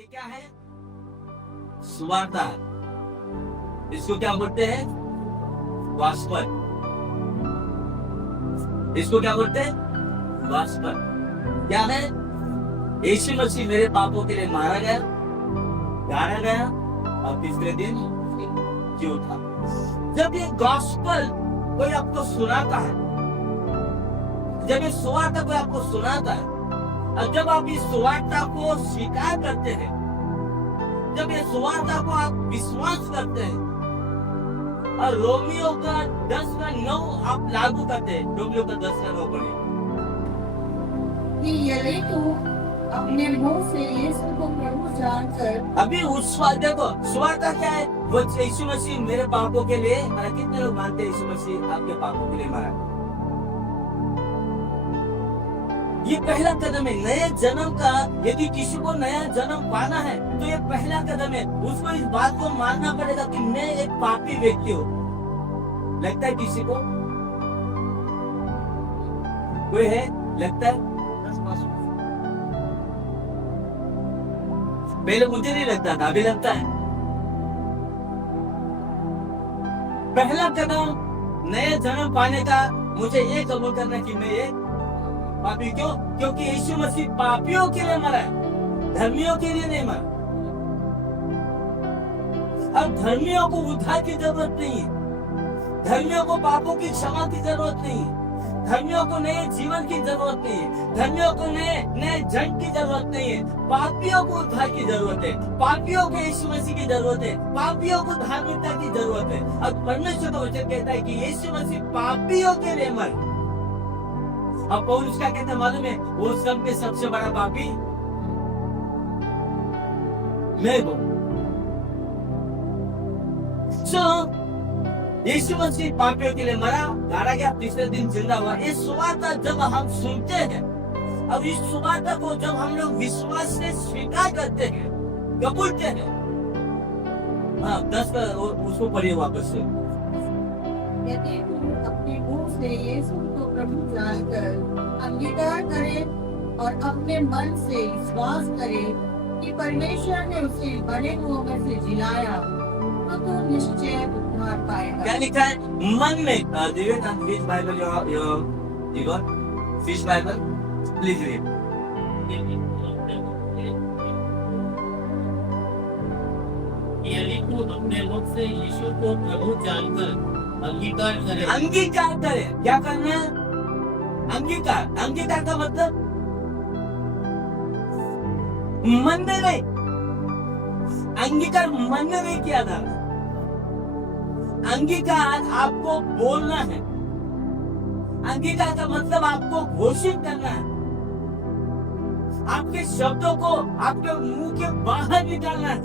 ये क्या है? सुवार्ता। इसको क्या बोलते हैं? गॉस्पेल। इसको क्या बोलते हैं? गॉस्पेल। क्या है? यीशु मसीह मेरे पापों के लिए मारा गया, गाड़ा गया और तीसरे दिन जी उठा। जब ये गॉस्पेल कोई आपको सुनाता है, जब ये सुवार्ता कोई आपको सुनाता है, और जब आप इस सुवार्ता को स्वीकार करते हैं, जब ये सुवार्ता को आप विश्वास करते हैं और रोमियो का 10:9 आप लागू करते हैं, रोमियो का 10:9 पढ़िए कि यदि तू अपने मुंह से यीशु को प्रभु जानकर। अभी उस देखो सुवार्ता क्या है? वो यीशु मसीह मेरे पापों के लिए मरा। कितने लोग मानते हैं यीशु मसीह आपके पापों के लिए मरा? ये पहला कदम है नए जन्म का। यदि किसी को नया जन्म पाना है तो ये पहला कदम है। उसको इस बात को मानना पड़ेगा कि मैं एक पापी व्यक्ति हूँ। लगता है किसी को? कोई है? लगता है? पहले मुझे नहीं लगता था, अभी लगता है। पहला कदम नए जन्म पाने का मुझे ये कबूल करना कि मैं ये पापी। क्यों? क्योंकि यीशु मसीह पापियों के लिए मरा है, धर्मियों के लिए नहीं मरा। अब धर्मियों को उद्धार की जरूरत नहीं है, धर्मियों को पापों की क्षमा की जरूरत नहीं है, धर्मियों को नए जीवन की जरूरत नहीं है, धर्मियों को नए जन्म की जरूरत नहीं है। पापियों को उद्धार की जरूरत है, पापियों को यीशु मसीह की जरूरत है, पापियों को धार्मिकता की जरूरत है। अब परमेश्वर का वचन कहता है कि यीशु मसीह पापियों के लिए मरा। अब पौलुस क्या कहता है मालूम है? वो सब के सबसे बड़ा पापी मैं हूं। यीशु मसीह पापियों के लिए मरा, गाड़ा गया, तीसरे दिन जिंदा हुआ। ये सुवार्ता जब हम सुनते हैं, अब इस सुवार्ता को जब हम लोग विश्वास से स्वीकार करते हैं, कबूलते हैं। हाँ 10 का उसको पढ़िए वापस से। यदि तू अपने मुंह से यीशु को प्रभु जानकर अंगीकार करे और अपने मन से विश्वास करे कि परमेश्वर ने उसे मरे हुओं में से जिलाया, तो तू निश्चय उद्धार पाएगा। क्या लिखा है? मन में। Fish Bible, you got fish Bible? Please read. यदि तू अपने मुख से यीशु को प्रभु जानकर अंगीकार करे। अंगीकार करे। क्या करना है? अंगीकार। अंगीकार का मतलब मन में नहीं। अंगीकार मन में नहीं किया था। अंगीकार आपको बोलना है। अंगीकार का मतलब आपको घोषित करना है, आपके शब्दों को आपके मुंह के बाहर निकालना है।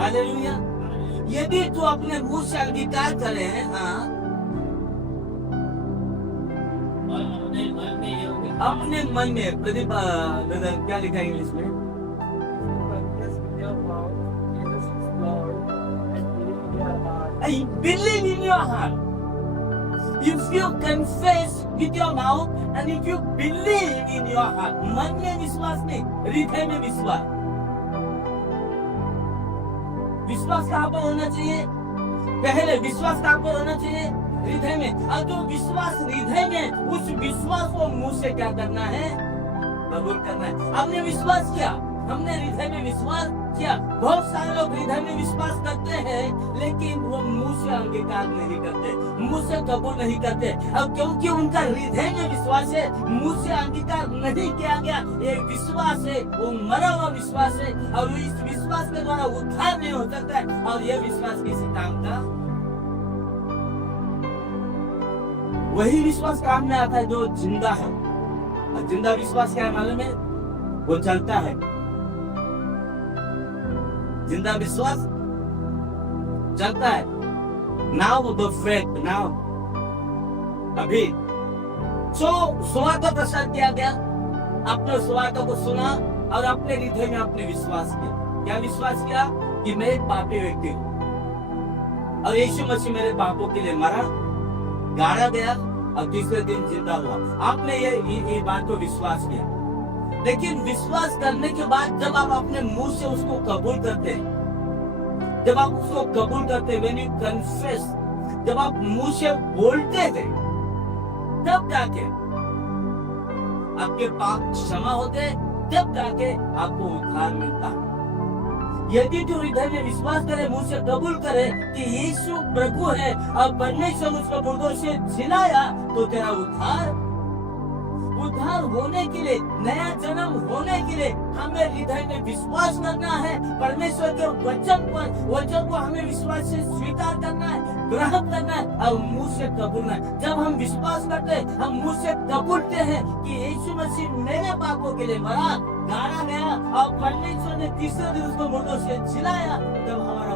हालेलुया। यदि तू अपने मुंह से अंगीकार करे, हाँ, और अपने मन में यह अपने मन में, प्रदीप क्या लिखा है इंग्लिश में? I believe in your heart. If you confess with your mouth and if you believe in your heart, मन में विश्वास नहीं, हृदय में विश्वास। विश्वास कहाँ पर होना चाहिए? पहले विश्वास कहाँ पर होना चाहिए? हृदय में। और जो विश्वास हृदय में, उस विश्वास को मुंह से क्या करना है? कबूल करना है। हमने विश्वास किया, हमने हृदय में विश्वास किया। बहुत सारे लोग हृदय में विश्वास करते हैं लेकिन वो मुंह से अंगीकार नहीं करते, मुंह से कबूल नहीं करते। अब क्योंकि उनका हृदय में विश्वास है, मुंह से अंगीकार नहीं किया गया। ये विश्वास है, वो मरा हुआ विश्वास है, और इस विश्वास के द्वारा उद्धार नहीं हो सकता है। और ये विश्वास किसी काम का? वही विश्वास काम में आता है जो जिंदा है। और जिंदा विश्वास क्या है मालूम है? वो चलता है। जिंदा विश्वास चलता है। नाउ द फैक्ट नाउ अभी सुवार्ता प्रसार किया गया, अपने सुवार्ता को सुना और अपने हृदय में अपने विश्वास किया। क्या विश्वास किया? कि मैं एक पापी व्यक्ति हूँ और यीशु मसीह मेरे पापों के लिए मरा, गाड़ा गया और तीसरे दिन जिंदा हुआ। आपने ये बात को विश्वास किया। लेकिन विश्वास करने के बाद जब आप अपने मुंह से उसको कबूल करते हैं, जब आप उसको कबूल करते, व्हेन यू कन्फेस, जब आप मुंह से बोलते थे, तब जाके आपके पाप क्षमा होते, तब जाके आपको उद्धार मिलता। यदि तू हृदय में विश्वास करे, मुंह से कबूल करे कि यीशु प्रभु है और परमेश्वर उसको मुर्दों से जिलाया, तो तेरा उद्धार होने के लिए, नया जन्म होने के लिए हमें हृदय में विश्वास करना है, परमेश्वर के वचन को हमें विश्वास से स्वीकार करना है, ग्रहण करना है और मुंह से कबूलना है। जब हम विश्वास करते हैं, हम मुंह से कबूलते हैं कि यीशु मसीह मेरे पापों के लिए मरा, गाड़ा गया और परमेश्वर ने तीसरे दिन उसको मुर्दों से जिलाया, तब हमारा